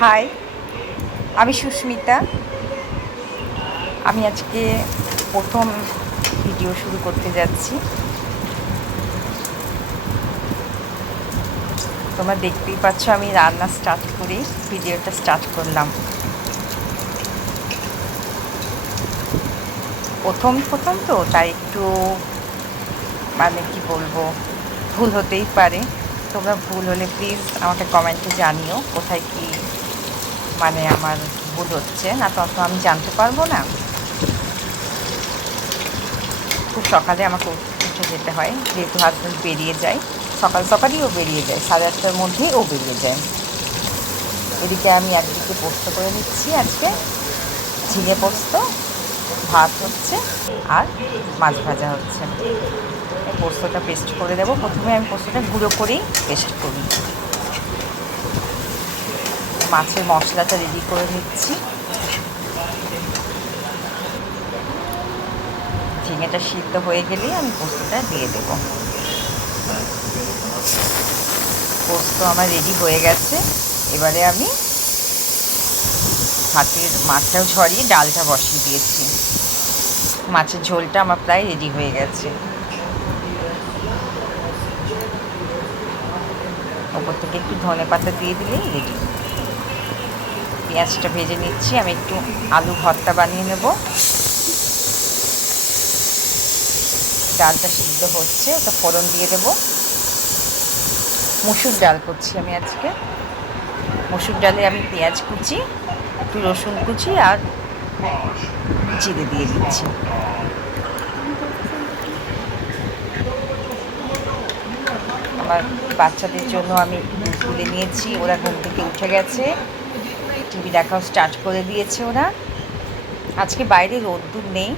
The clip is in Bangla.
হাই, আমি সুস্মিতা। আমি আজকে প্রথম ভিডিও শুরু করতে যাচ্ছি। তোমরা দেখতেই পাচ্ছ আমি রান্না স্টার্ট করে ভিডিওটা স্টার্ট করলাম। প্রথম তো তাই একটু কি বলবো, ভুল হতেই পারে। তোমরা ভুল হলে প্লিজ আমাকে কমেন্টে জানিও কোথায় কি আমার ভুল হচ্ছে, না তো আমি জানতে পারবো না। খুব সকালে আমাকে উঠে যেতে হয়, যেহেতু হাজব্যান্ড বেরিয়ে যায়, সকালই ও বেরিয়ে যায়, 8:30টার মধ্যেই ও বেরিয়ে যায়। এদিকে আমি একদিকে পোস্ত করে নিচ্ছি, আজকে ঝিঙে পোস্ত, ভাত হচ্ছে আর মাছ ভাজা হচ্ছে। এই পোস্তটা পেস্ট করে দেবো। প্রথমে আমি পোস্তটা গুঁড়ো করেই পেস্ট করি। মাছের মশলাটা রেডি করে নিচ্ছি। ঝিঙেটা সিদ্ধ হয়ে গেলেই আমি পোস্তটা দিয়ে দেব। পোস্ত আমার রেডি হয়ে গেছে। এবারে আমি ভাতের মাছটাও ঝরিয়ে ডালটা বসিয়ে দিয়েছি। মাছের ঝোলটা আমার প্রায় রেডি হয়ে গেছে। ওপর থেকে একটু ধনেপাতা দিয়ে দিলেই রেডি। পেঁয়াজটা ভেজে নিচ্ছি। আমি একটু আলু ভর্তা বানিয়ে নেব। ডালটা সিদ্ধ হচ্ছে, ওটা ফোড়ন দিয়ে দেব। মসুর ডাল করছি আমি আজকে। মসুর ডালে আমি পেঁয়াজ কুচি, একটু রসুন কুচি আর জিরে দিয়ে দিচ্ছি। আমার বাচ্চাদের জন্য আমি একটু দুধ তুলে নিয়েছি। ওরা ঘুম থেকে উঠে গেছে, টিভি দেখাও স্টার্ট করে দিয়েছে ওরা। আজকে বাইরে রোদ্দুর নেই,